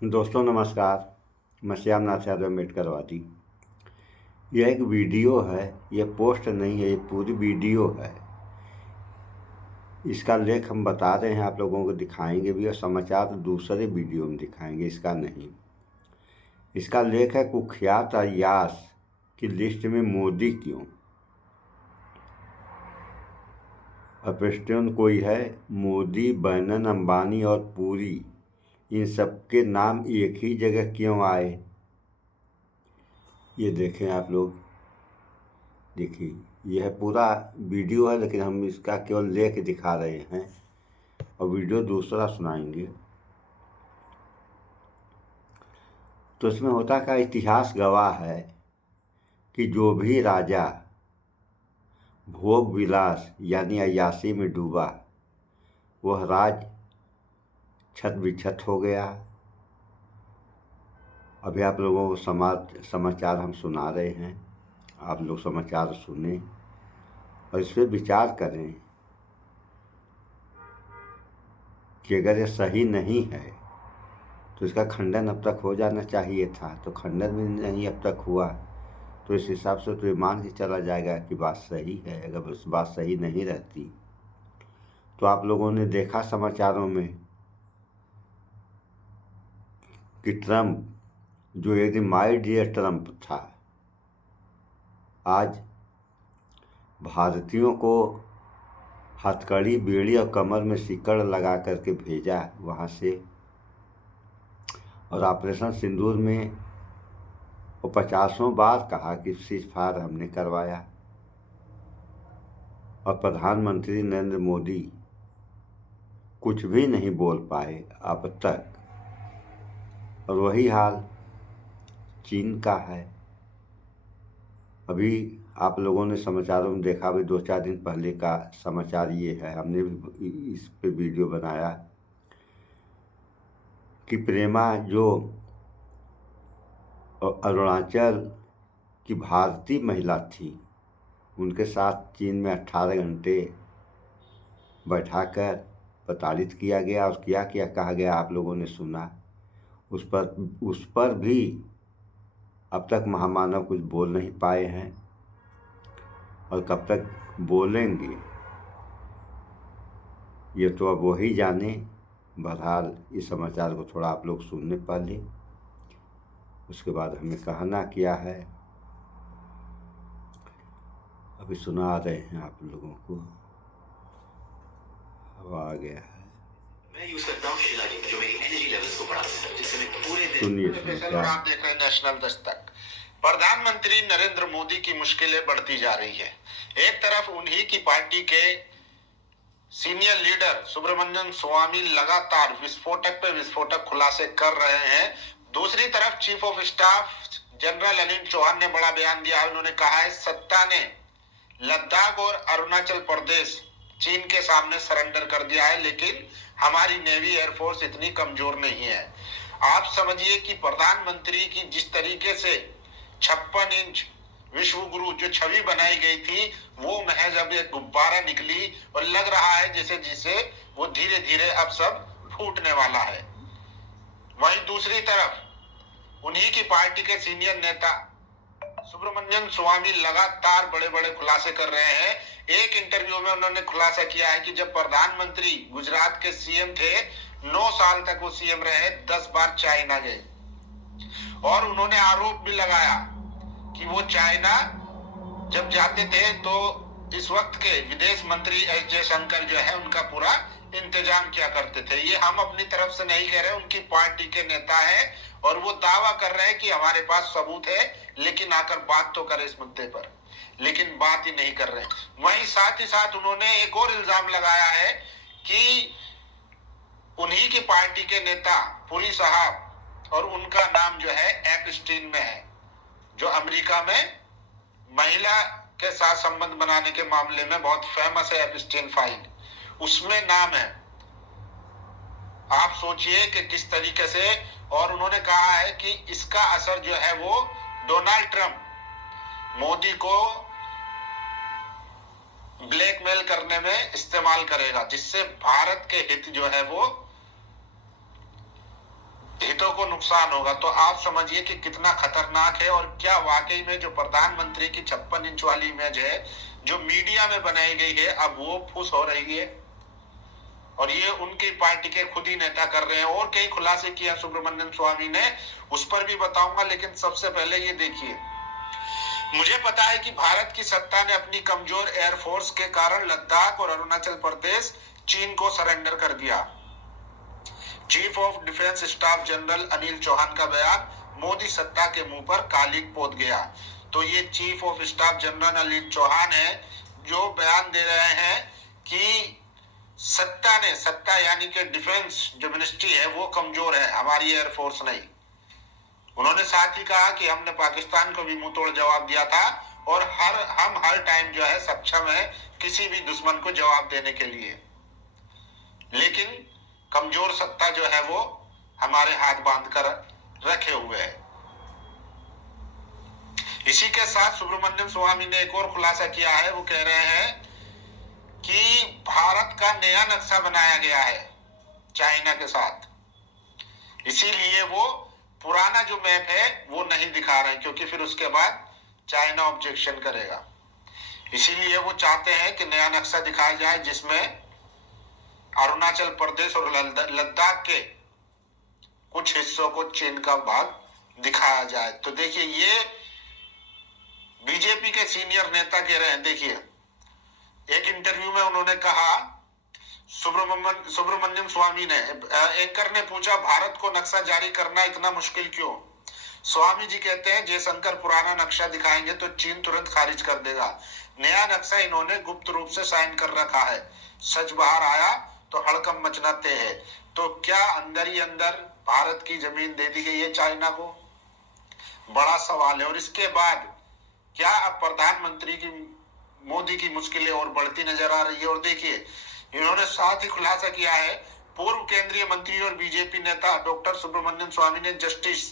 दोस्तों नमस्कार। मैं श्याम नाथ यादव अम्बेडकरवादी। यह एक वीडियो है, यह पोस्ट नहीं है, ये पूरी वीडियो है। इसका लेख हम बता रहे हैं, आप लोगों को दिखाएंगे भी और समाचार दूसरे वीडियो में दिखाएंगे, इसका नहीं। इसका लेख है कुख्यात अय्याश की लिस्ट में मोदी क्यों। और प्रश्न कोई है, मोदी, बैनन, अंबानी और पुरी, इन सबके नाम एक ही जगह क्यों आए। ये देखें आप लोग, देखिए यह पूरा वीडियो है, लेकिन हम इसका केवल लेख दिखा रहे हैं और वीडियो दूसरा सुनाएंगे। तो इसमें होता क्या, इतिहास गवाह है कि जो भी राजा भोग विलास यानी अय्याशी में डूबा, वह राज छत बिछत हो गया। अभी आप लोगों को समाचार हम सुना रहे हैं, आप लोग समाचार सुने और इस पर विचार करें कि अगर ये सही नहीं है तो इसका खंडन अब तक हो जाना चाहिए था। तो खंडन भी नहीं अब तक हुआ, तो इस हिसाब से तो ये मान के चला जाएगा कि बात सही है। अगर उस बात सही नहीं रहती तो आप लोगों ने देखा समाचारों में कि ट्रंप, जो एक दिन माय डियर ट्रंप था, आज भारतीयों को हथकड़ी, बेड़ी और कमर में सिकड़ लगा करके भेजा वहाँ से। और ऑपरेशन सिंदूर में वो 50 बार कहा कि सीज फायर हमने करवाया। और प्रधानमंत्री नरेंद्र मोदी कुछ भी नहीं बोल पाए अब तक। और वही हाल चीन का है। अभी आप लोगों ने समाचारों में देखा, अभी 2-4 दिन पहले का समाचार ये है, हमने भी इस पे वीडियो बनाया कि प्रेमा, जो अरुणाचल की भारतीय महिला थी, उनके साथ चीन में 18 घंटे बैठाकर प्रताड़ित किया गया। और क्या क्या कहा गया आप लोगों ने सुना। उस पर भी अब तक महामानव कुछ बोल नहीं पाए हैं और कब तक बोलेंगे ये तो अब वही जाने। बहरहाल इस समाचार को थोड़ा आप लोग सुनने पहले, उसके बाद हमें कहना क्या है। अभी सुना रहे हैं आप लोगों को। अब आ गया है, मैं यूज करता हूँ शिलाजीत, जो मेरी एनर्जी लेवल्स को बढ़ाता है, जिससे मैं पूरे दिन। सुनिए आप देख रहे हैं नेशनल दस्तक। प्रधानमंत्री नरेंद्र मोदी की मुश्किलें बढ़ती जा रही है। एक तरफ उन्हीं की पार्टी के सीनियर लीडर सुब्रमण्यम स्वामी लगातार विस्फोटक पे विस्फोटक खुलासे कर रहे हैं। दूसरी तरफ chief of staff general Anil Chauhan ने बड़ा बयान दिया है। उन्होंने कहा है, सत्ता ने लद्दाख और अरुणाचल प्रदेश चीन के सामने सरेंडर कर दिया है, लेकिन हमारी नेवी एयरफोर्स इतनी कमजोर नहीं है। आप समझिए कि प्रधानमंत्री की जिस तरीके से 56 इंच विश्व गुरु जो छवि बनाई गई थी, वो महज अब एक गुब्बारा निकली और लग रहा है जैसे जिसे वो धीरे धीरे अब सब फूटने वाला है। वहीं दूसरी तरफ उन्हीं की पार्टी के सीनियर नेता सुब्रमण्यम स्वामी लगातार बड़े बड़े खुलासे कर रहे हैं। एक इंटरव्यू में उन्होंने खुलासा किया है कि जब प्रधानमंत्री गुजरात के सीएम थे, 9 साल तक वो सीएम रहे, 10 बार चाइना गए। और उन्होंने आरोप भी लगाया कि वो चाइना जब जाते थे तो इस वक्त के विदेश मंत्री एस जयशंकर जो है, उनका पूरा इंतजाम किया करते थे। ये हम अपनी तरफ से नहीं कह रहे, उनकी पार्टी के नेता है और वो दावा कर रहे हैं कि हमारे पास सबूत है, लेकिन आकर बात तो करे इस मुद्दे पर, लेकिन बात ही नहीं कर रहे। वहीं साथ ही साथ उन्होंने एक और इल्जाम लगाया है कि उन्हीं की पार्टी के नेता पुरी साहब, और उनका नाम जो है एपस्टीन में है, जो अमेरिका में महिला के साथ संबंध बनाने के मामले में बहुत फेमस है, एपस्टीन फाइल, उसमें नाम है। आप सोचिए कि किस तरीके से। और उन्होंने कहा है कि इसका असर जो है वो डोनाल्ड ट्रंप मोदी को ब्लैकमेल करने में इस्तेमाल करेगा, जिससे भारत के हित जो है वो हितों को नुकसान होगा। तो आप समझिए कि कितना खतरनाक है, और क्या वाकई में जो प्रधानमंत्री की 56 इंच वाली इमेज है जो मीडिया में बनाई गई है, अब वो फुस हो रही है, और ये उनकी पार्टी के खुद ही नेता कर रहे हैं। और कई खुलासे किया सुब्रमण्यम स्वामी ने, उस पर भी बताऊंगा, लेकिन सबसे पहले ये देखिए। मुझे पता है कि भारत की सत्ता ने अपनी कमजोर एयरफोर्स के कारण लद्दाख और अरुणाचल प्रदेश चीन को सरेंडर कर दिया। Chief of defence staff general Anil Chauhan का बयान, मोदी सत्ता के मुंह पर कालिक पोत गया। तो ये chief of staff general Anil Chauhan है जो बयान दे रहे हैं कि सत्ता यानी कि डिफेंस जो मिनिस्ट्री है वो कमजोर है, हमारी एयरफोर्स नहीं। उन्होंने साथ ही कहा कि हमने पाकिस्तान को भी मुंह तोड़ जवाब दिया था, और हम हर टाइम जो है सक्षम है किसी भी दुश्मन को जवाब देने के लिए, लेकिन कमजोर सत्ता जो है वो हमारे हाथ बांध कर रखे हुए है। इसी के साथ सुब्रमण्यम स्वामी ने एक और खुलासा किया है। वो कह रहे हैं कि भारत का नया नक्शा बनाया गया है चाइना के साथ, इसीलिए वो पुराना जो मैप है वो नहीं दिखा रहे हैं, क्योंकि फिर उसके बाद चाइना ऑब्जेक्शन करेगा। इसीलिए वो चाहते हैं कि नया नक्शा दिखाया जाए जिसमें अरुणाचल प्रदेश और लद्दाख के कुछ हिस्सों को चीन का भाग दिखाया जाए। तो देखिए, ये बीजेपी के सीनियर नेता कह रहे हैं। देखिए, एक इंटरव्यू में उन्होंने कहा, सुब्रमण्यम स्वामी ने, एंकर ने पूछा भारत को नक्शा जारी करना इतना मुश्किल क्यों? स्वामी जी कहते हैं जयशंकर पुराना नक्शा दिखाएंगे तो चीन तुरंत खारिज कर देगा। नया नक्शा इन्होंने गुप्त रूप से साइन कर रखा है, सच बाहर आया तो हड़कंप मचना तय है। तो क्या अंदर ही अंदर भारत की जमीन दे दी गई है चाइना को? बड़ा सवाल है। और इसके बाद क्या अब प्रधानमंत्री की मोदी की मुश्किलें और बढ़ती नजर आ रही है। और देखिए, इन्होंने साथ ही खुलासा किया है, पूर्व केंद्रीय मंत्री और बीजेपी नेता डॉक्टर सुब्रमण्यम स्वामी ने जस्टिस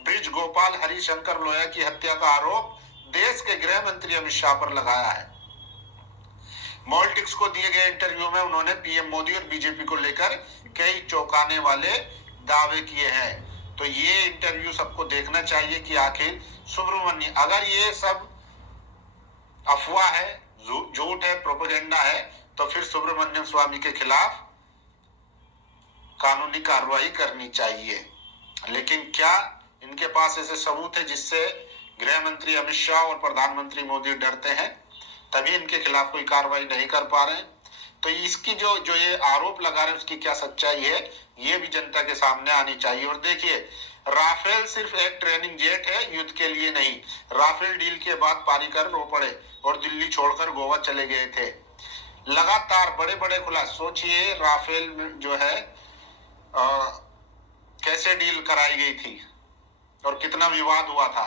ब्रिज गोपाल हरिशंकर लोया की हत्या का आरोप देश के गृह मंत्री अमित शाह पर लगाया है। मॉल्टिक्स को दिए गए इंटरव्यू में उन्होंने पीएम मोदी और बीजेपी को लेकर कई चौंकाने वाले दावे किए हैं। तो ये इंटरव्यू सबको देखना चाहिए कि आखिर सुब्रमण्यम, अगर ये सब अफवाह है, झूठ है, प्रोपेगेंडा है, तो फिर सुब्रमण्यम स्वामी के खिलाफ कानूनी कार्रवाई करनी चाहिए। लेकिन क्या इनके पास ऐसे सबूत है जिससे गृह मंत्री अमित शाह और प्रधानमंत्री मोदी डरते हैं, तभी इनके खिलाफ कोई कार्रवाई नहीं कर पा रहे हैं? तो इसकी जो ये आरोप लगा रहे हैं उसकी क्या सच्चाई है, ये भी जनता के सामने आनी चाहिए। और देखिए, राफेल सिर्फ एक ट्रेनिंग जेट है, युद्ध के लिए नहीं। राफेल डील के बाद पारीकर रो पड़े और दिल्ली छोड़कर गोवा चले गए थे। लगातार बड़े बड़े खुलासे, सोचिए राफेल जो है कैसे डील कराई गई थी और कितना विवाद हुआ था,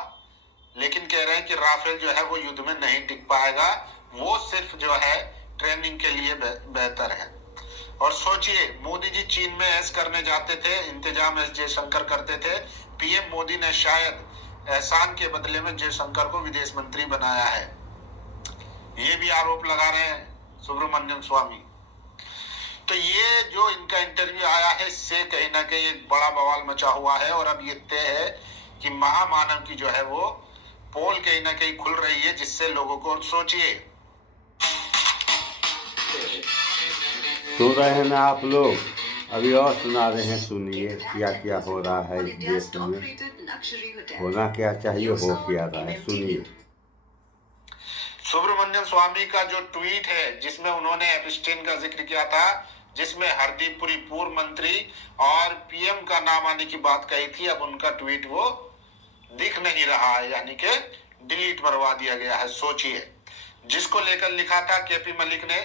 लेकिन कह रहे हैं कि राफेल जो है वो युद्ध में नहीं टिक पाएगा, वो सिर्फ जो है ट्रेनिंग के लिए बेहतर है। और सोचिए, मोदी जी चीन में ऐश करने जाते थे, इंतजाम एस जयशंकर करते थे। पीएम मोदी ने शायद एहसान के बदले में जयशंकर को विदेश मंत्री बनाया है। ये भी आरोप लगा रहे हैं सुब्रमण्यम स्वामी। तो ये जो इनका इंटरव्यू आया है, इससे कहीं ना कहीं एक बड़ा बवाल मचा हुआ है। और अब ये तय है कि महामानव की जो है वो पोल कहीं ना कहीं खुल रही है, जिससे लोगों को, सोचिए, सुन रहे हैं ना आप लोग, अभी और सुना रहे हैं, सुनिए क्या क्या हो रहा है इस देश में, होना क्या चाहिए हो क्या रहा है, सुनिए। सुब्रमण्यम स्वामी का जो ट्वीट है जिसमें उन्होंने एप्स्टीन का जिक्र किया था, जिसमें हरदीप पुरी पूर्व मंत्री और पीएम का नाम आने की बात कही थी, अब उनका ट्वीट वो दिख नहीं रहा है, यानी कि डिलीट मरवा दिया गया है। सोचिए, जिसको लेकर लिखा था केपी मलिक ने,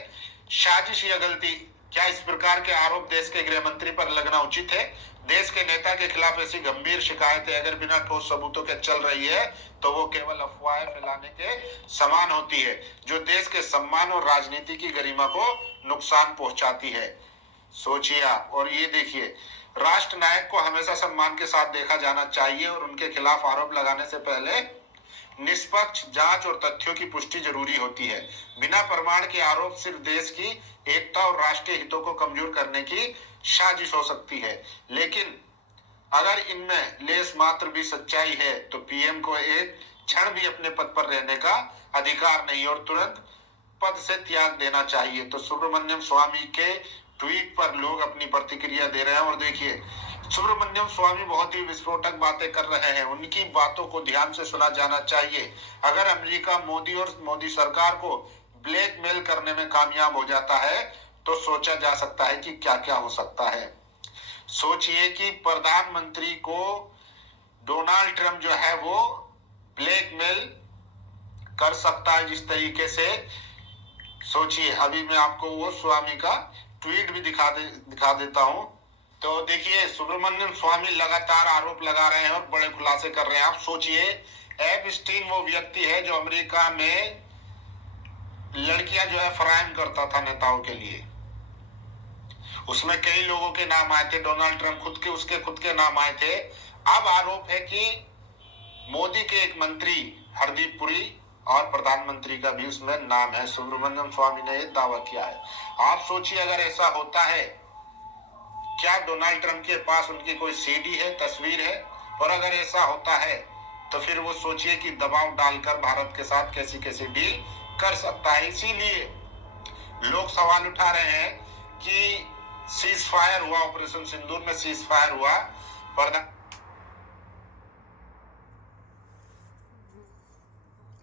साजिश या गलती, क्या इस प्रकार के आरोप देश के गृह मंत्री पर लगना उचित है? देश के नेता के खिलाफ ऐसी गंभीर शिकायतें अगर बिना ठोस सबूतों के चल रही है तो वो केवल अफवाहें फैलाने के समान होती है, जो देश के सम्मान और राजनीति की गरिमा को नुकसान पहुंचाती है। सोचिए आप। और ये देखिए, राष्ट्र नायक को हमेशा सम्मान के साथ देखा जाना चाहिए और उनके खिलाफ आरोप लगाने से पहले निष्पक्ष जांच और तथ्यों की पुष्टि जरूरी होती है। बिना प्रमाण के आरोप सिर्फ देश की एकता और राष्ट्रीय हितों को कमजोर करने की साजिश हो सकती है। लेकिन अगर इनमें लेस मात्र भी सच्चाई है तो पीएम को एक क्षण भी अपने पद पर रहने का अधिकार नहीं और तुरंत पद से त्याग देना चाहिए। तो सुब्रमण्यम स्वामी के ट्वीट पर लोग अपनी प्रतिक्रिया दे रहे हैं और देखिए सुब्रमण्यम स्वामी बहुत ही विस्फोटक बातें कर रहे हैं, उनकी बातों को ध्यान से सुना जाना चाहिए। अगर अमेरिका मोदी और मोदी सरकार को ब्लैकमेल करने में कामयाब हो जाता है तो सोचा जा सकता है कि क्या क्या हो सकता है। सोचिए कि प्रधानमंत्री को डोनाल्ड ट्रंप जो है वो ब्लैकमेल कर सकता है जिस तरीके से। सोचिए, अभी मैं आपको वो स्वामी का ट्वीट भी दिखा देता हूं। तो देखिए सुब्रमण्यम स्वामी लगातार आरोप लगा रहे हैं और बड़े खुलासे कर रहे हैं। आप सोचिए, एपस्टीन वो व्यक्ति है जो अमेरिका में लड़कियां जो है फराहम करता था नेताओं के लिए, उसमें कई लोगों के नाम आए थे, डोनाल्ड ट्रंप उसके खुद के नाम आए थे। अब आरोप है कि मोदी के एक मंत्री हरदीप पुरी और प्रधानमंत्री का भी उसमें नाम है। सुब्रमण्यम स्वामी ने यह दावा किया है। आप सोचिए अगर ऐसा होता है, क्या डोनाल्ड ट्रंप के पास उनकी कोई सीडी है, तस्वीर है? और अगर ऐसा होता है तो फिर वो सोचिए कि दबाव डालकर भारत के साथ कैसी कैसी डील कर सकता है। इसीलिए लोग सवाल उठा रहे हैं कि सीज फायर हुआ, ऑपरेशन सिंदूर में सीज फायर हुआ,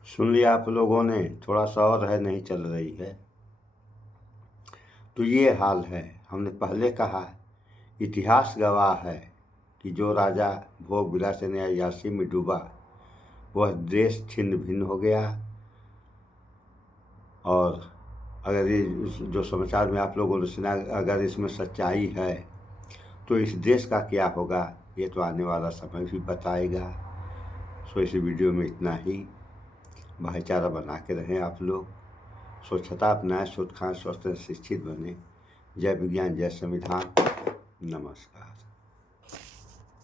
सुन लिया आप लोगों ने, थोड़ा सा और है, नहीं चल रही है। तो ये हाल है। हमने पहले कहा, इतिहास गवाह है कि जो राजा भोग विलास ने अय्याशी में डूबा वह देश छिन्न भिन्न हो गया। और अगर ये जो समाचार में आप लोगों ने सुना, अगर इसमें सच्चाई है तो इस देश का क्या होगा ये तो आने वाला समय भी बताएगा। सो इस वीडियो में इतना ही। भाईचारा बना के रहें आप लोग, स्वच्छता अपनाएं, शुद्ध खाएं, स्वस्थ शिक्षित बने। जय विज्ञान, जय संविधान। नमस्कार।